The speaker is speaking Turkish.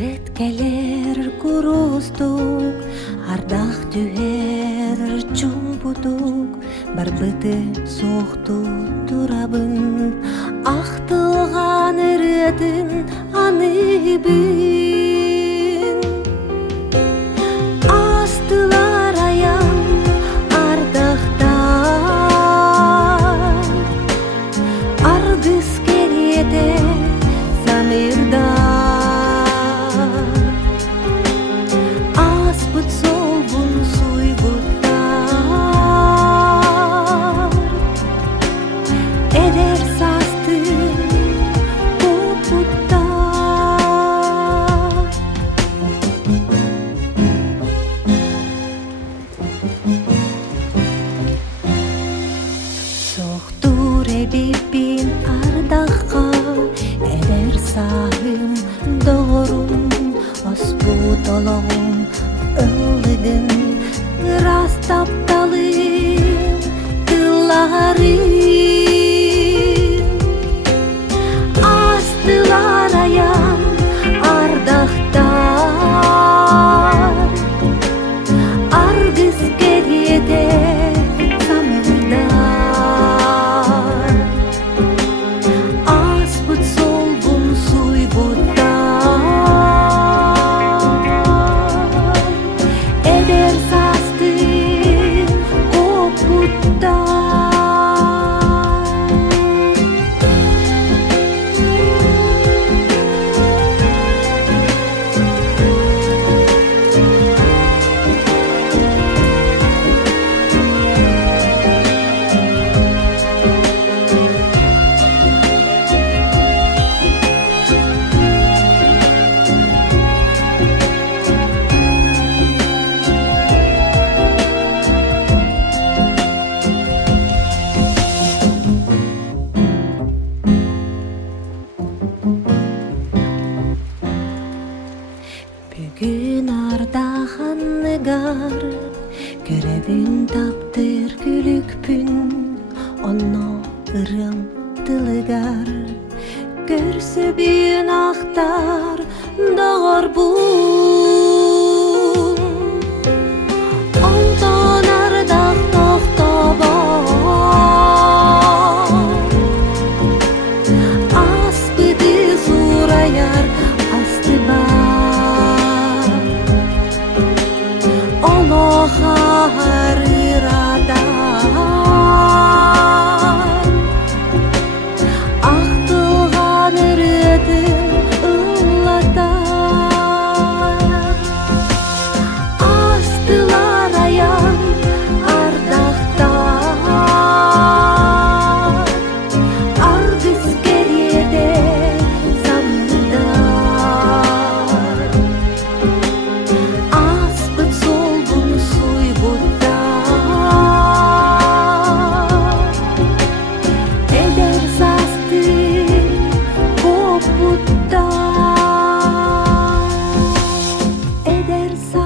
Retkeler kurustuk, ardaq tüher çumputuk, barbıtı soğuktu turabın, aqtılgan eretin anıbın. Astılar ayam ardaqtan, argız keriyede samirdan. Bibin ardaqqa eder sahim doğrum asbu dolağım öldün rastap dalım kıllarım astılar ayam ardaqtan argız geride Bugün ardağan negar görevin taptır gülükpün onu ırım dılıgar görse büyün aktar doğar bun ondan ardağ toxtabar aspıdı surayar astı bar Hariradan aqtılgan eretin ıllatar astılar ayam ardaqtan argız geride samırdar aspıt solgun suy eder sastı koputta eder sastı